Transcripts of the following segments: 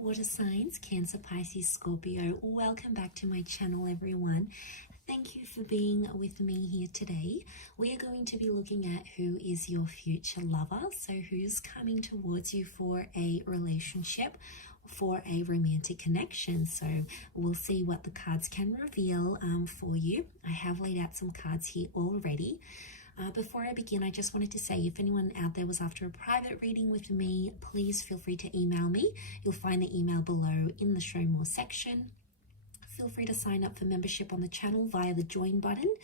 water signs, Cancer, Pisces, Scorpio. Welcome back to my channel, everyone. Thank you for being with me here today. We are going to be looking at who is your future lover. So who's coming towards you for a relationship, for a romantic connection. So we'll see what the cards can reveal for you. I have laid out some cards here already. Before I begin, I just wanted to say, if anyone out there was after a private reading with me, please feel free to email me. You'll find the email below in the Show More section. Feel free to sign up for membership on the channel via the join button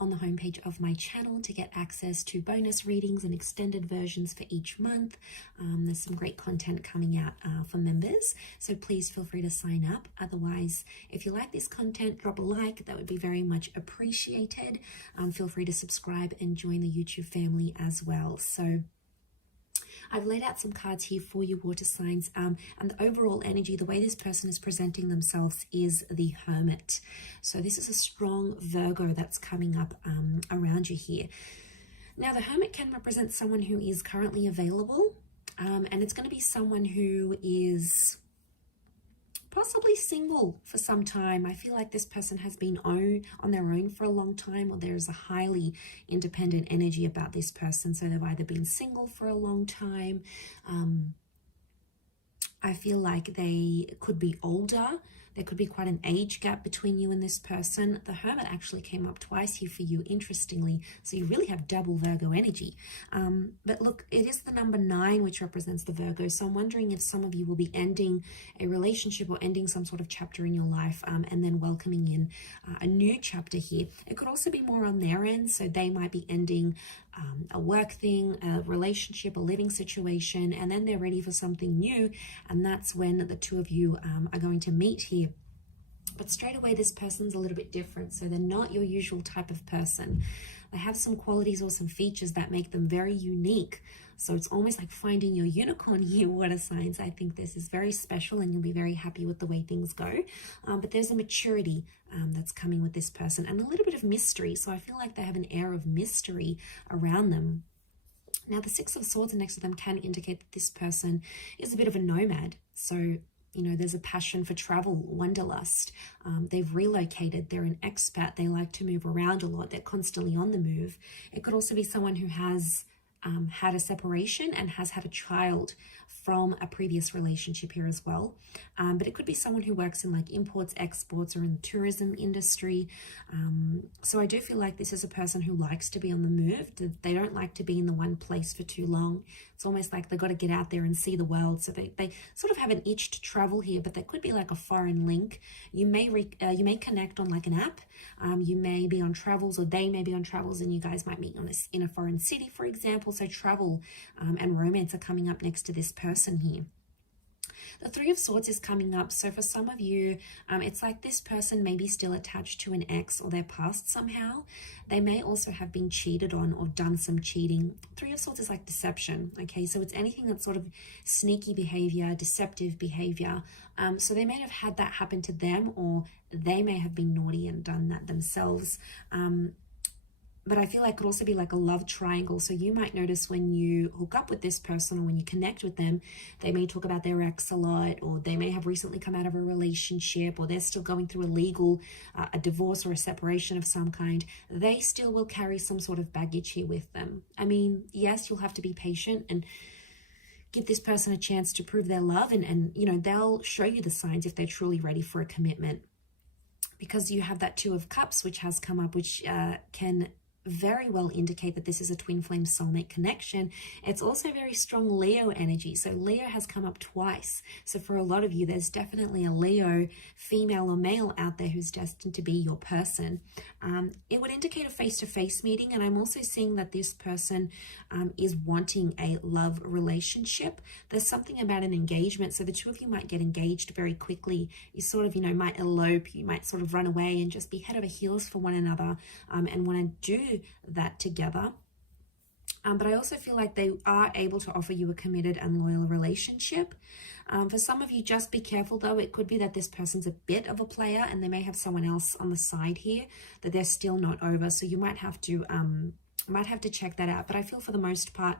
on the homepage of my channel to get access to bonus readings and extended versions for each month. There's some great content coming out for members, so please feel free to sign up. Otherwise, if you like this content, drop a like. That would be very much appreciated. Feel free to subscribe and join the YouTube family as well. So I've laid out some cards here for you, water signs, and the overall energy, the way this person is presenting themselves is the Hermit. So this is a strong Virgo that's coming up around you here. Now, the Hermit can represent someone who is currently available, and it's going to be someone who is possibly single for some time. I feel like this person has been on their own for a long time, or there's a highly independent energy about this person. So they've either been single for a long time. I feel like they could be older. There could be quite an age gap between you and this person. The Hermit actually came up twice here for you, interestingly. So you really have double Virgo energy. But look, it is the number 9, which represents the Virgo. So I'm wondering if some of you will be ending a relationship or ending some sort of chapter in your life and then welcoming in a new chapter here. It could also be more on their end. So they might be ending a work thing, a relationship, a living situation, and then they're ready for something new. And that's when the two of you are going to meet here. But straight away, this person's a little bit different. So they're not your usual type of person. They have some qualities or some features that make them very unique. So it's almost like finding your unicorn here, water signs. I think this is very special and you'll be very happy with the way things go. But there's a maturity that's coming with this person and a little bit of mystery. So I feel like they have an air of mystery around them. Now, the 6 of Swords next to them can indicate that this person is a bit of a nomad. So you know, there's a passion for travel, wanderlust. They've relocated. They're an expat. They like to move around a lot. They're constantly on the move. It could also be someone who has had a separation and has had a child from a previous relationship here as well. But it could be someone who works in like imports, exports, or in the tourism industry. So I do feel like this is a person who likes to be on the move. They don't like to be in the one place for too long. It's almost like they've got to get out there and see the world. So they sort of have an itch to travel here, but there could be like a foreign link. You may connect on like an app. You may be on travels, or they may be on travels, and you guys might meet in a foreign city, for example. So travel and romance are coming up next to this person here. The 3 of Swords is coming up. So for some of you, it's like this person may be still attached to an ex or their past somehow. They may also have been cheated on or done some cheating. 3 of Swords is like deception. Okay, so it's anything that's sort of sneaky behavior, deceptive behavior. So they may have had that happen to them, or they may have been naughty and done that themselves. But I feel like it could also be like a love triangle. So you might notice when you hook up with this person or when you connect with them, they may talk about their ex a lot, or they may have recently come out of a relationship, or they're still going through a divorce or a separation of some kind. They still will carry some sort of baggage here with them. I mean, yes, you'll have to be patient and give this person a chance to prove their love. And you know, they'll show you the signs if they're truly ready for a commitment. Because you have that 2 of Cups, which has come up, which can very well indicate that this is a twin flame soulmate connection. It's also very strong Leo energy. So Leo has come up twice. So for a lot of you, there's definitely a Leo, female or male, out there who's destined to be your person. It would indicate a face-to-face meeting. And I'm also seeing that this person is wanting a love relationship. There's something about an engagement. So the 2 of you might get engaged very quickly. You sort of, you know, might elope. You might sort of run away and just be head over heels for one another and want to do that together. But I also feel like they are able to offer you a committed and loyal relationship. For some of you, just be careful though. It could be that this person's a bit of a player and they may have someone else on the side here that they're still not over. So you might have to check that out. But I feel for the most part,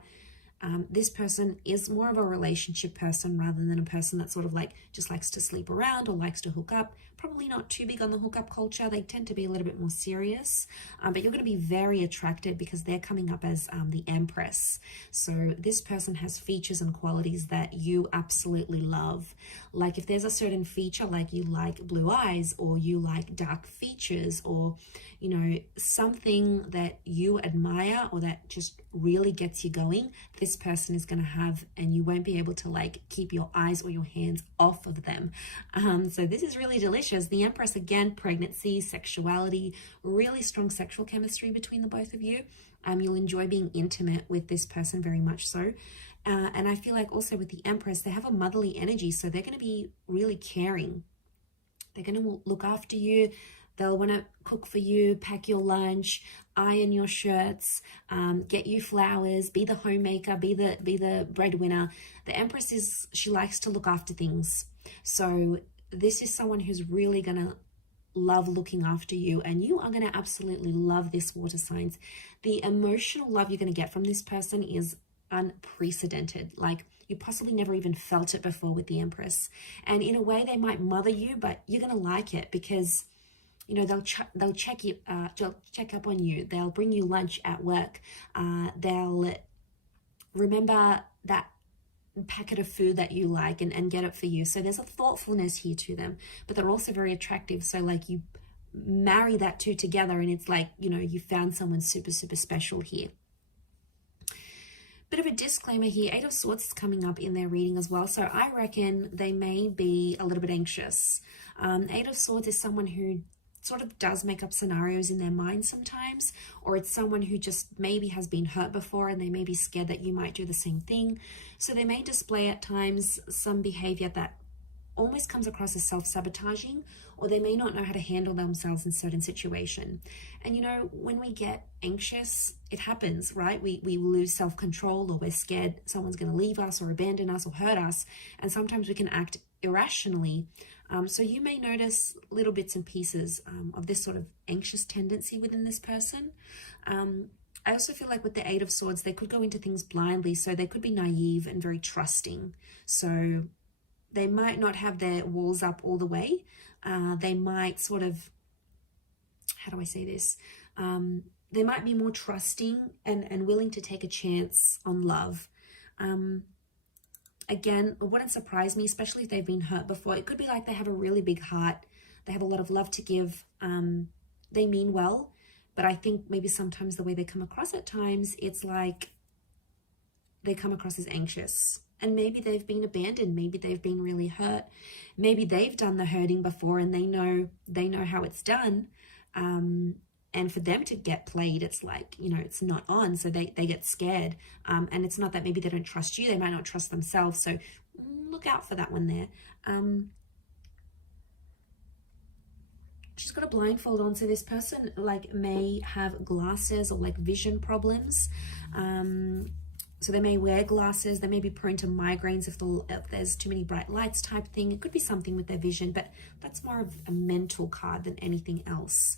This person is more of a relationship person rather than a person that sort of like just likes to sleep around or likes to hook up. Probably not too big on the hookup culture. They tend to be a little bit more serious, but you're going to be very attracted because they're coming up as the Empress. So this person has features and qualities that you absolutely love. Like if there's a certain feature, like you like blue eyes or you like dark features, or you know, something that you admire or that just really gets you going, this person is going to have, and you won't be able to like keep your eyes or your hands off of them. So this is really delicious. The Empress, again, pregnancy, sexuality, really strong sexual chemistry between the both of you. You'll enjoy being intimate with this person, very much so. And I feel like also with the Empress, they have a motherly energy, so they're going to be really caring. They're going to look after you. They'll want to cook for you, pack your lunch, iron your shirts, get you flowers, be the homemaker, be the breadwinner. The Empress she likes to look after things. So this is someone who's really going to love looking after you, and you are going to absolutely love this, water signs. The emotional love you're going to get from this person is unprecedented. Like you possibly never even felt it before with the Empress. And in a way, they might mother you, but you're going to like it because you know, they'll check up on you. They'll bring you lunch at work. They'll remember that packet of food that you like and get it for you. So there's a thoughtfulness here to them, but they're also very attractive. So like you marry that two together and it's like, you know, you found someone super, super special here. Bit of a disclaimer here, Eight of Swords is coming up in their reading as well. So I reckon they may be a little bit anxious. Eight of Swords is someone who sort of does make up scenarios in their mind sometimes, or it's someone who just maybe has been hurt before and they may be scared that you might do the same thing. So they may display at times some behavior that almost comes across as self-sabotaging, or they may not know how to handle themselves in certain situation. And you know, when we get anxious, it happens, right? We lose self-control, or we're scared someone's going to leave us or abandon us or hurt us, and sometimes we can act irrationally. So you may notice little bits and pieces of this sort of anxious tendency within this person. I also feel like with the Eight of Swords, they could go into things blindly. So they could be naive and very trusting. So they might not have their walls up all the way. They might sort of, how do I say this? They might be more trusting and willing to take a chance on love. Again, it wouldn't surprise me, especially if they've been hurt before. It could be like they have a really big heart. They have a lot of love to give. They mean well, but I think maybe sometimes the way they come across at times, it's like they come across as anxious. And maybe they've been abandoned. Maybe they've been really hurt. Maybe they've done the hurting before and they know how it's done. And for them to get played, it's like, you know, it's not on. So they get scared. And it's not that maybe they don't trust you. They might not trust themselves. So look out for that one there. She's got a blindfold on. So this person like may have glasses or like vision problems. So they may wear glasses. They may be prone to migraines if there's too many bright lights type thing. It could be something with their vision, but that's more of a mental card than anything else.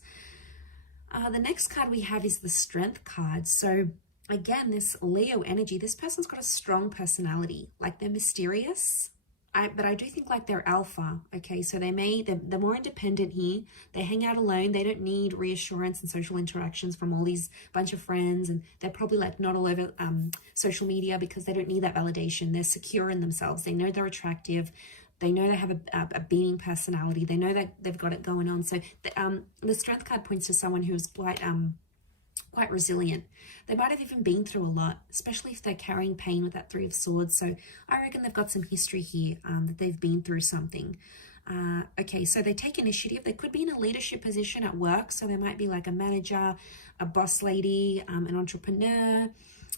The next card we have is the Strength card. So again, this Leo energy, this person's got a strong personality. Like they're mysterious, but I do think like they're alpha. Okay, so they're more independent here. They hang out alone. They don't need reassurance and social interactions from all these bunch of friends. And they're probably like not all over social media because they don't need that validation. They're secure in themselves. They know they're attractive. They know they have a beaming personality. They know that they've got it going on. So the Strength card points to someone who is quite resilient. They might have even been through a lot, especially if they're carrying pain with that Three of Swords. So I reckon they've got some history here, that they've been through something. Okay, so they take initiative. They could be in a leadership position at work. So they might be like a manager, a boss lady, an entrepreneur.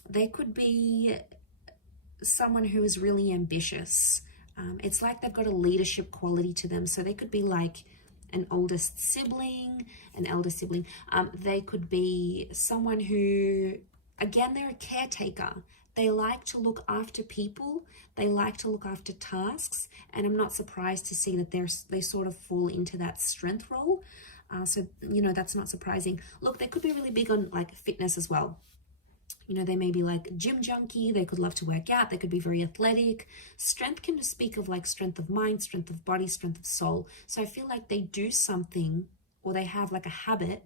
They could be someone who is really ambitious. It's like they've got a leadership quality to them. So they could be like an oldest sibling, an elder sibling. They could be someone who, again, they're a caretaker. They like to look after people. They like to look after tasks. And I'm not surprised to see that they sort of fall into that strength role. So, you know, that's not surprising. Look, they could be really big on like fitness as well. You know, they may be like gym junkie. They could love to work out. They could be very athletic. Strength can just speak of like strength of mind, strength of body, strength of soul. So I feel like they do something, or they have like a habit.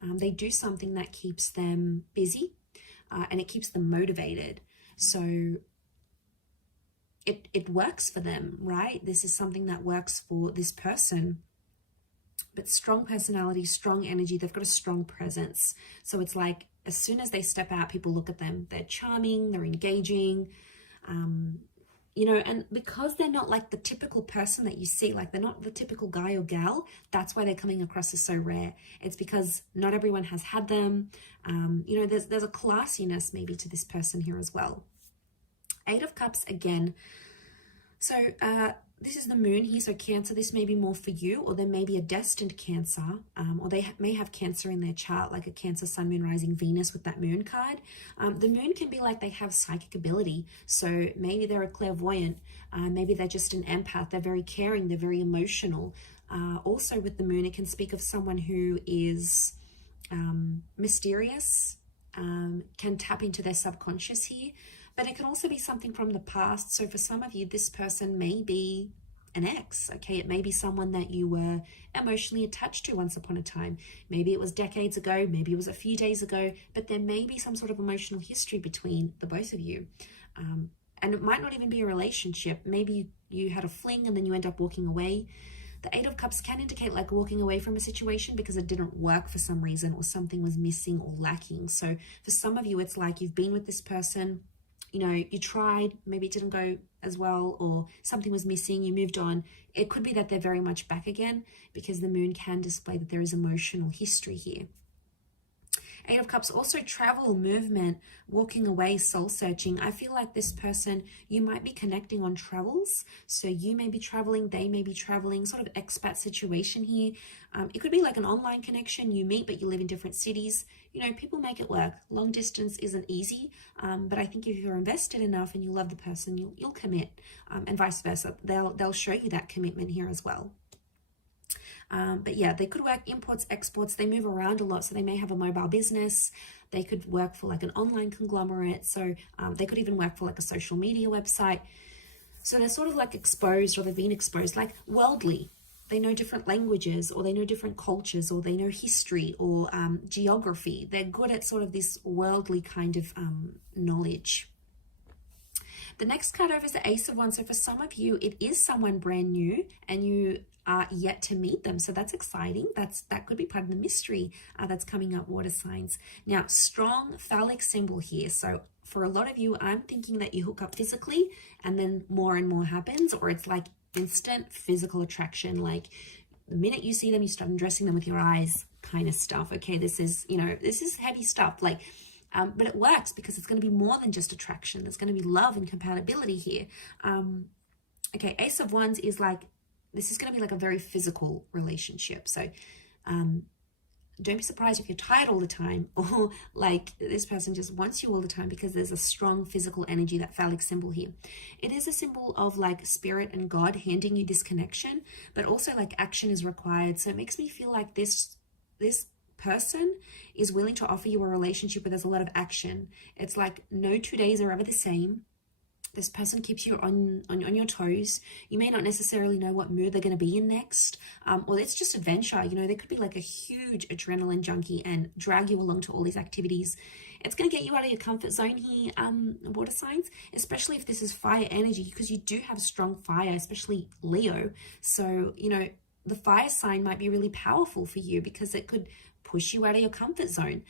They do something that keeps them busy, and it keeps them motivated. So it works for them, right? This is something that works for this person. But strong personality, strong energy, they've got a strong presence. So it's like as soon as they step out, people look at them. They're charming, they're engaging, you know, and because they're not like the typical person that you see, like they're not the typical guy or gal, that's why they're coming across as so rare. It's because not everyone has had them. You know, there's a classiness maybe to this person here as well. 8 of Cups again. So this is the moon here, so Cancer, this may be more for you, or there may be a destined Cancer, or they may have Cancer in their chart, like a Cancer, Sun, Moon, Rising, Venus with that moon card. The moon can be like they have psychic ability, so maybe they're a clairvoyant, maybe they're just an empath, they're very caring, they're very emotional. Also with the moon, it can speak of someone who is mysterious, can tap into their subconscious here. But it can also be something from the past. So for some of you, this person may be an ex, okay? It may be someone that you were emotionally attached to once upon a time. Maybe it was decades ago, maybe it was a few days ago, but there may be some sort of emotional history between the both of you. And it might not even be a relationship. Maybe you had a fling and then you end up walking away. The 8 of Cups can indicate like walking away from a situation because it didn't work for some reason, or something was missing or lacking. So for some of you, it's like you've been with this person, you know, you tried, maybe it didn't go as well, or something was missing, you moved on. It could be that they're very much back again, because the moon can display that there is emotional history here. 8 of Cups, also travel, movement, walking away, soul searching. I feel like this person, you might be connecting on travels. So you may be traveling, they may be traveling, sort of expat situation here. It could be like an online connection. You meet, but you live in different cities. You know, people make it work. Long distance isn't easy, but I think if you're invested enough and you love the person, you'll commit, and vice versa. They'll show you that commitment here as well. But yeah, they could work imports, exports. They move around a lot, so they may have a mobile business. They could work for like an online conglomerate. So they could even work for like a social media website. So they're sort of like exposed, or they've been exposed, like worldly. They know different languages, or they know different cultures, or they know history, or geography. They're good at sort of this worldly kind of knowledge. The next card over is the Ace of Wands. So for some of you, it is someone brand new and you are yet to meet them. So that's exciting. That could be part of the mystery that's coming up, water signs. Now, strong phallic symbol here. So for a lot of you, I'm thinking that you hook up physically and then more and more happens, or it's like instant physical attraction. Like the minute you see them, you start undressing them with your eyes kind of stuff. Okay, this is, you know, this is heavy stuff. Like, but it works because it's going to be more than just attraction. There's going to be love and compatibility here. Okay, Ace of Wands is like, this is going to be like a very physical relationship. So don't be surprised if you're tired all the time, or like this person just wants you all the time, because there's a strong physical energy, that phallic symbol here. It is a symbol of like spirit and God handing you this connection, but also like action is required. So it makes me feel like this person is willing to offer you a relationship where there's a lot of action. It's like no 2 days are ever the same. This person keeps you on your toes. You may not necessarily know what mood they're going to be in next, or it's just adventure. You know, they could be like a huge adrenaline junkie and drag you along to all these activities. It's going to get you out of your comfort zone here, water signs, especially if this is fire energy, because you do have strong fire, especially Leo. So, you know, the fire sign might be really powerful for you, because it could push you out of your comfort zone,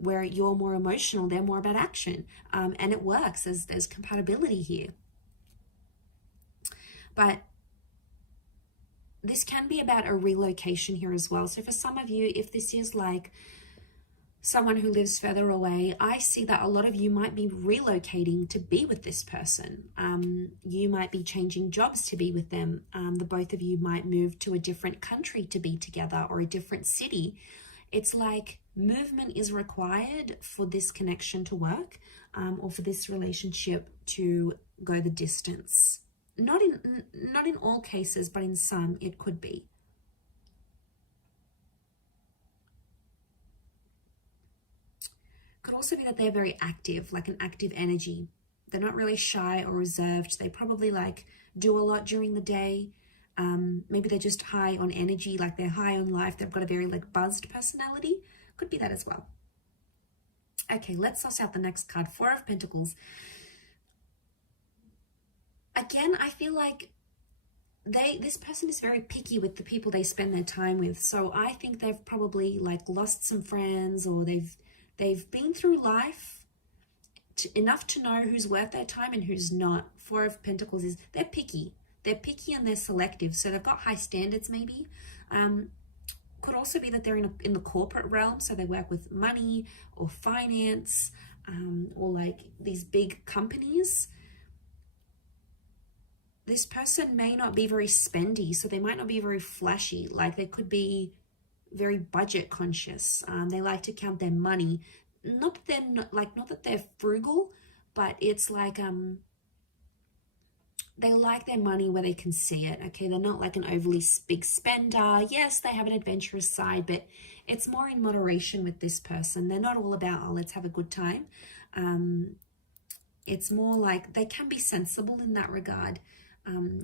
where you're more emotional, they're more about action, and it works. There's compatibility here. But this can be about a relocation here as well. So for some of you, if this is like someone who lives further away, I see that a lot of you might be relocating to be with this person. You might be changing jobs to be with them. The both of you might move to a different country to be together, or a different city. It's like movement is required for this connection to work, or for this relationship to go the distance. Not in all cases, but in some it could be. Could also be that they're very active, like an active energy. They're not really shy or reserved. They probably like do a lot during the day. Maybe they're just high on energy, like they're high on life. They've got a very like buzzed personality. Could be that as well. Okay, let's suss out the next card. Four of Pentacles. Again, I feel like this person is very picky with the people they spend their time with. So I think they've probably like lost some friends, or they've been through life enough to know who's worth their time and who's not. Four of Pentacles is they're picky. They're picky and they're selective. So they've got high standards maybe. Could also be that they're in the corporate realm. So they work with money or finance, or like these big companies. This person may not be very spendy, so they might not be very flashy. Like they could be very budget conscious. They like to count their money. Not that they're frugal, but it's like they like their money where they can see it. Okay, they're not like an overly big spender. Yes, they have an adventurous side, but it's more in moderation with this person. They're not all about, oh, let's have a good time. It's more like they can be sensible in that regard.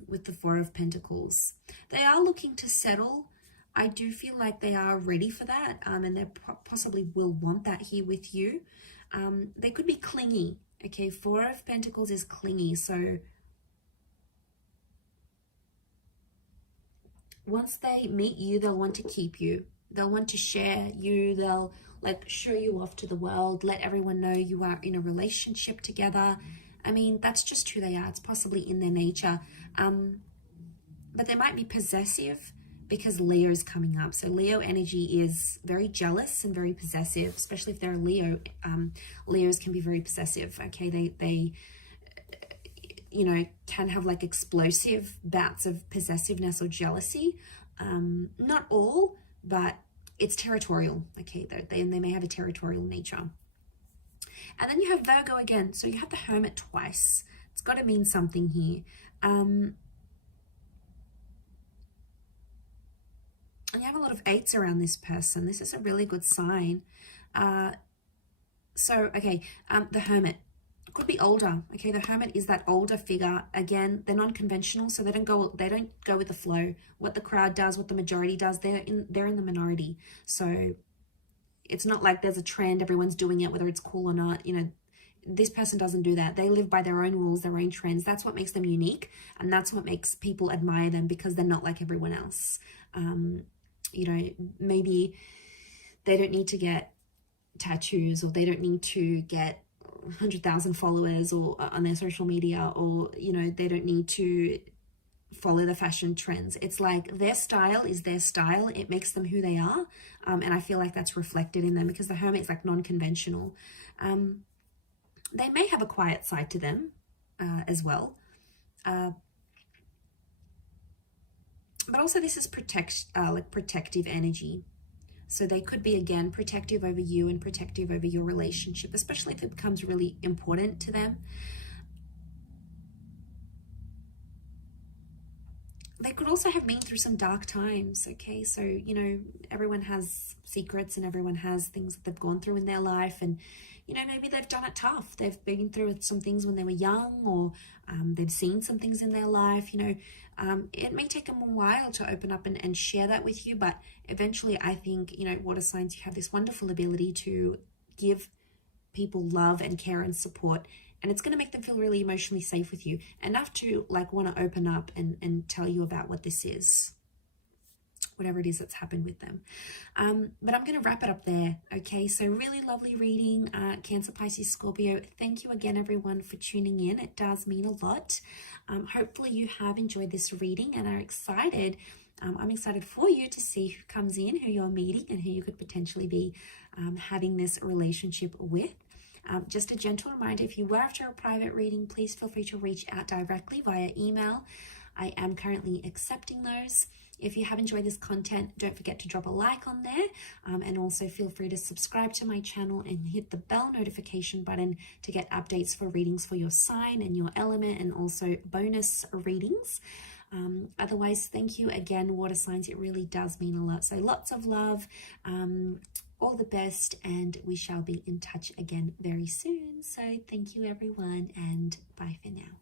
With the Four of Pentacles, they are looking to settle. I do feel like they are ready for that, and they possibly will want that here with you. They could be clingy. Okay, Four of Pentacles is clingy, so once they meet you, they'll want to keep you. They'll want to share you. They'll like show you off to the world, let everyone know you are in a relationship together. I mean, that's just who they are. It's possibly in their nature. But they might be possessive because Leo's coming up. So Leo energy is very jealous and very possessive, especially if they're a Leo. Leos can be very possessive. Okay, they you know, can have like explosive bouts of possessiveness or jealousy. Not all, but it's territorial. Okay, they may have a territorial nature. And then you have Virgo again. So you have the Hermit twice. It's got to mean something here. And you have a lot of eights around this person. This is a really good sign. The Hermit could be older. Okay, the Hermit is that older figure. Again, they're non-conventional, so they don't go with the flow. What the crowd does, what the majority does, they're in the minority. So it's not like there's a trend, everyone's doing it, whether it's cool or not. You know, this person doesn't do that. They live by their own rules, their own trends. That's what makes them unique, and that's what makes people admire them, because they're not like everyone else. You know, maybe they don't need to get tattoos, or they don't need to get 100,000 followers or on their social media, or, you know, they don't need to follow the fashion trends. It's like their style is their style. It makes them who they are. And I feel like that's reflected in them, because the Hermit is like non-conventional. They may have a quiet side to them as well. But also this is protective energy. So they could be, again, protective over you and protective over your relationship, especially if it becomes really important to them. They could also have been through some dark times, okay? So, you know, everyone has secrets and everyone has things that they've gone through in their life, and, you know, maybe they've done it tough. They've been through some things when they were young, or they've seen some things in their life, you know. It may take them a while to open up and share that with you, but eventually I think, you know, water signs, you have this wonderful ability to give people love and care and support, and it's going to make them feel really emotionally safe with you, enough to like want to open up and tell you about what this is, whatever it is that's happened with them. But I'm going to wrap it up there. Okay, so really lovely reading, Cancer, Pisces, Scorpio. Thank you again, everyone, for tuning in. It does mean a lot. Hopefully you have enjoyed this reading and are excited. I'm excited for you to see who comes in, who you're meeting, and who you could potentially be having this relationship with. Just a gentle reminder, if you were after a private reading, please feel free to reach out directly via email. I am currently accepting those. If you have enjoyed this content, don't forget to drop a like on there, and also feel free to subscribe to my channel and hit the bell notification button to get updates for readings for your sign and your element, and also bonus readings. Otherwise, thank you again, water signs. It really does mean a lot. So lots of love. all the best, and we shall be in touch again very soon. So thank you everyone, and bye for now.